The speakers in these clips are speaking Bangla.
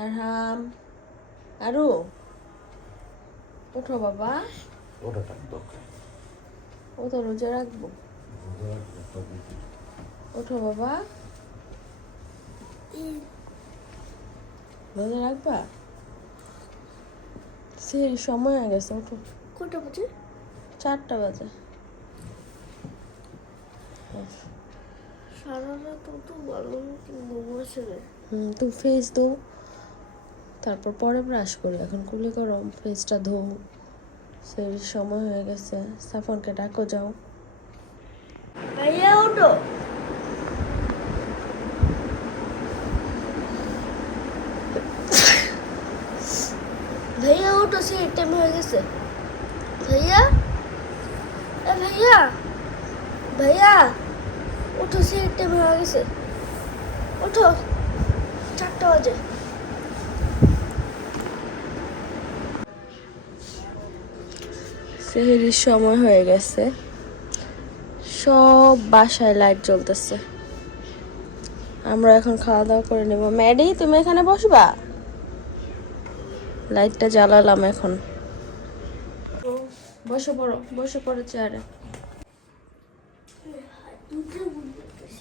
আরহাম, আরু ওঠো বাবা। ওটা দরকার ও তো রোজা রাখবো। ওঠো বাবা, রোজা রাখবা। সেই সময় হয়ে গেছে, ওঠো। কটা বাজে? 4টা বাজে। সারা রাত তো ভালো ঘুম আসে রে। তুমি ফেস ধো, তারপর পরে ব্রাশ করো। এখন কুলি করো, ফেসটা ধো। সেই সময় হয়ে গেছে। সাফনকে ডাকো, যাও। ভাইয়া ওঠো। ভাইয়া ওঠো, সে টাইম হয়ে গেছে। ভাইয়া, এ ভাইয়া, ভাইয়া ওঠো, সে টাইম হয়ে গেছে। ওঠো, 4টা বাজে। সেহরির সময় হয়ে গেছে। সব বাসায় লাইট জ্বলতেছে। আমরা এখন খাওয়া দাওয়া করে নেব। ম্যাডি, তুমি এখানে বসবা। লাইটটা জ্বালালাম এখন। বসে পড়ো, বসে পড়ো চেয়ারে।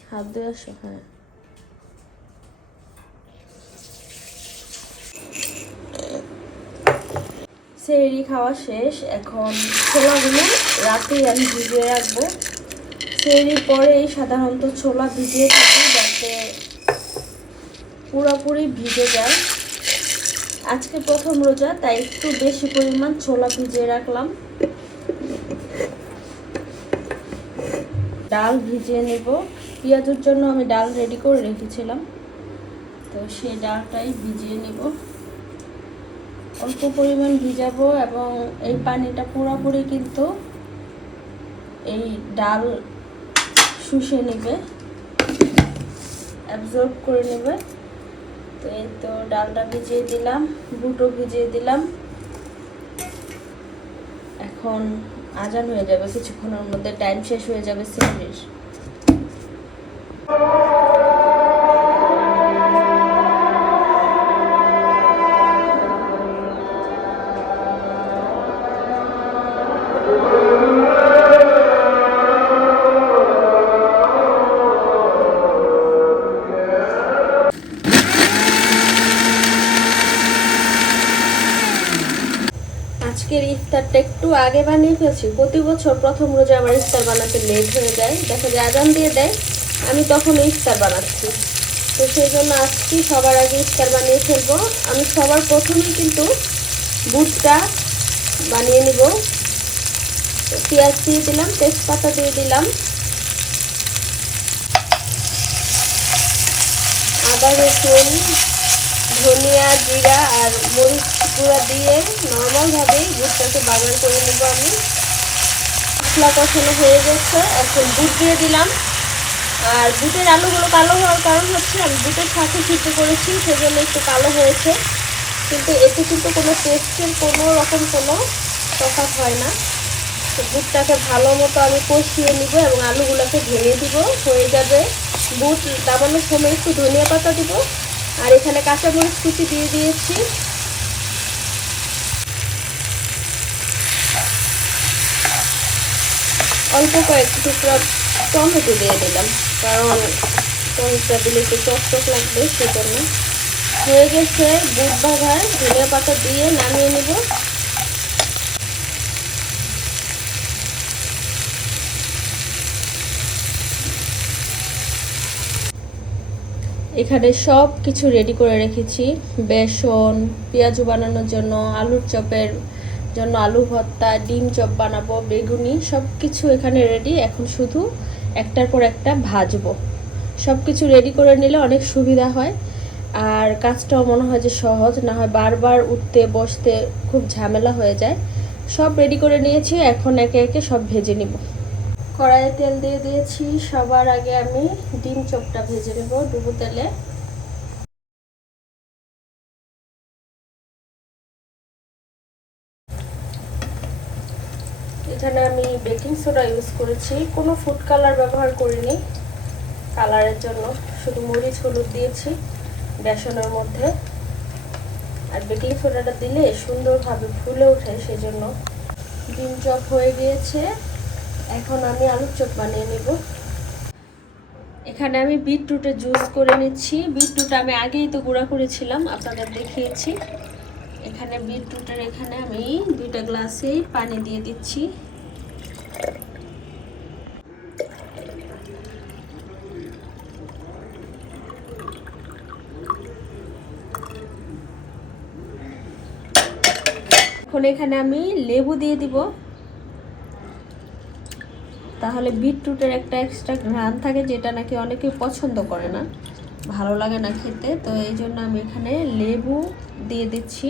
হাত ধুয়ে আসো। হ্যাঁ, সেহরি খাওয়া শেষ। এখন ছোলাগুলো রাতেই আমি ভিজিয়ে রাখবো। সেহরির পরেই সাধারণত ছোলা ভিজিয়ে থাকি, যাতে পুরোপুরি ভিজে যায়। আজকে প্রথম রোজা, তাই একটু বেশি পরিমাণ ছোলা ভিজিয়ে রাখলাম। ডাল ভিজিয়ে নেব। পেঁয়াজের জন্য আমি ডাল রেডি করে রেখেছিলাম, তো সেই ডালটাই ভিজিয়ে নেব। অল্প পরিমাণ ভিজাবো এবং এই পানিটা পুরোপুরি কিন্তু এই ডাল শুষে নেবে, অ্যাবজর্ব করে নেবে। তো এই তো ডালটা ভিজিয়ে দিলাম, বুটও ভিজিয়ে দিলাম। এখন আজান হয়ে যাবে কিছুক্ষণের মধ্যে, টাইম শেষ হয়ে যাবে সেহরির। আজকের ইফতারটা একটু আগে বানিয়ে ফেলছি। প্রতি বছর প্রথম রোজা আমার ইফতার বানাতে লেট হয়ে যায়, দেখা যায় আজান দিয়ে দেয়, আমি তখন ইফতার বানাচ্ছি। তো সেই জন্য আজকে সবার আগে ইফতার বানিয়ে ফেলবো। আমি সবার প্রথমেই কিন্তু বুটটা বানিয়ে নিব। পেঁয়াজ দিয়ে দিলাম, তেজপাতা দিয়ে দিলাম, আদা রসুন ধনিয়া জিরা আর মরিচ গুঁড়া দিয়ে নর্মালভাবেই বুটটাকে বাগার করে নেব আমি। মশলা কষানো হয়ে গেছে, এখন বুট দিয়ে দিলাম। আর বুটের আলুগুলো কালো হওয়ার কারণ হচ্ছে আমি বুটের সাথে সিদ্ধ করেছি, সেজন্য একটু কালো হয়েছে। কিন্তু এতে কিন্তু কোনো টেস্টের কোনো রকম কোনো তফাৎ হয় না। তো বুটটাকে ভালো মতো আমি কষিয়ে নিব এবং আলুগুলোকে ভেঙে দিব, হয়ে যাবে। বুট নামানোর সময় একটু ধনিয়া পাতা দিব, আর এখানে কাঁচামরিচ কুচি দিয়ে দিয়েছি। অল্প কয়েক টুকরা টমেটো দিয়ে দিলাম, কারণ টমেটোটা দিলে একটু টক লাগবে, সেজন্য। হয়ে গেছে বুট ভাগার, ধনিয়া পাতা দিয়ে নামিয়ে নেব। এখানে সব কিছু রেডি করে রেখেছি। বেসন, পেঁয়াজু বানানোর জন্য, আলুর চপের জন্য আলু ভর্তা, ডিম চপ বানাবো, বেগুনি, সব কিছু এখানে রেডি। এখন শুধু একটার পর একটা ভাজবো। সব কিছু রেডি করে নিলে অনেক সুবিধা হয়, আর কাজটাও মনে হয় যে সহজ, না হয় বারবার উঠতে বসতে খুব ঝামেলা হয়ে যায়। সব রেডি করে নিয়েছি, এখন একে একে সব ভেজে নিব। কড়াইয়ে তেল দিয়ে দিয়েছি। সবার আগে আমি ডিম চপটা ভেজে নেব ডুবো তেলে। এখানে আমি বেকিং সোডা ইউজ করেছি, কোনো ফুড কালার ব্যবহার করিনি কালারের জন্য। শুধু মরিচ হলুদ দিয়েছি বেসনের মধ্যে। আর বেকিং সোডাটা দিলে সুন্দরভাবে ফুলে ওঠে, সেজন্য। ডিম চপ হয়ে গিয়েছে, এখন আমি আলুর চপ বানিয়ে নেব। এখানে আমি বিটরুটের জুস করে নিচ্ছি। বিটরুট আমি আগেই তো গুঁড়া করেছিলাম, আপনাদের দেখিয়েছি। এখানে বিটরুটের এখানে আমি 2টা গ্লাসে পানি দিয়ে দিচ্ছি। এখন এখানে আমি লেবু দিয়ে দিব, তাহলে বিটরুটের একটা এক্সট্রা ঘ্রাণ থাকে, যেটা নাকি অনেকে পছন্দ করে না, ভালো লাগে না খেতে। তো এই জন্য আমি এখানে লেবু দিয়ে দিচ্ছি।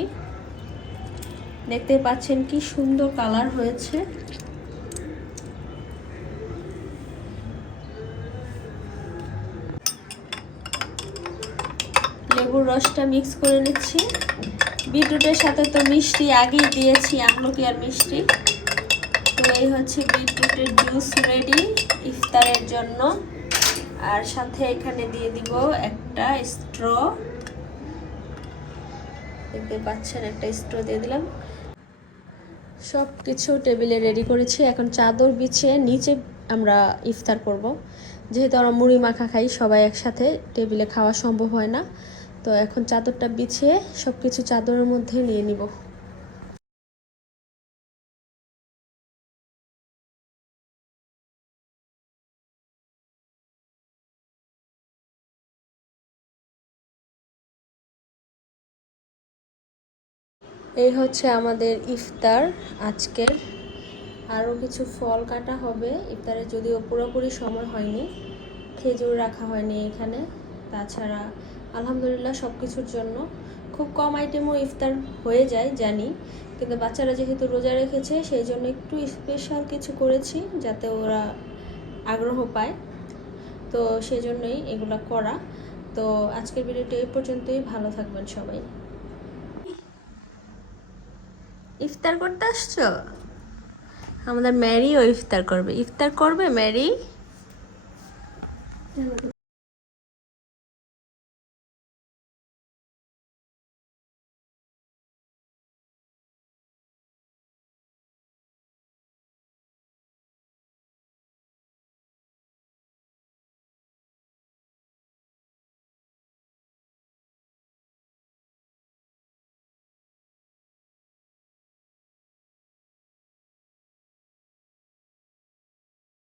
দেখতে পাচ্ছেন কি সুন্দর কালার হয়েছে। লেবুর রসটা মিক্স করে নিচ্ছি। বিটরুটের সাথে তো মিষ্টি আগেই দিয়েছি, আমলকি আর মিষ্টি। তো এই হচ্ছে বিটরুটের জুস রেডি ইফতারের জন্য। আর সাথে এখানে দিয়ে দিব একটা স্ট্র, দেখতে পাচ্ছেন একটা স্ট্র দিয়ে দিলাম। সব কিছু টেবিলে রেডি করেছি, এখন চাদর বিছিয়ে নিচে আমরা ইফতার করব। যেহেতু আমরা মুড়ি মাখা খাই সবাই একসাথে, টেবিলে খাওয়া সম্ভব হয় না। তো এখন চাদরটা বিছিয়ে সব কিছু চাদরের মধ্যে নিয়ে নিব। এই হচ্ছে আমাদের ইফতার আজকের। আরও কিছু ফল কাটা হবে ইফতারে, যদিও পুরোপুরি সময় হয়নি, খেজুর রাখা হয়নি এখানে। তাছাড়া আলহামদুলিল্লাহ সব কিছুর জন্য খুব কম আইটেমও ইফতার হয়ে যায় জানি, কিন্তু বাচ্চারা যেহেতু রোজা রেখেছে সেই জন্য একটু স্পেশাল কিছু করেছি, যাতে ওরা আগ্রহ পায়। তো সেই জন্যই এগুলো করা। তো আজকের ভিডিওটি এই পর্যন্তই, ভালো থাকবেন সবাই। ইফতার করতে আসছো? আমাদের ম্যারিও ইফতার করবে। ইফতার করবে ম্যারি?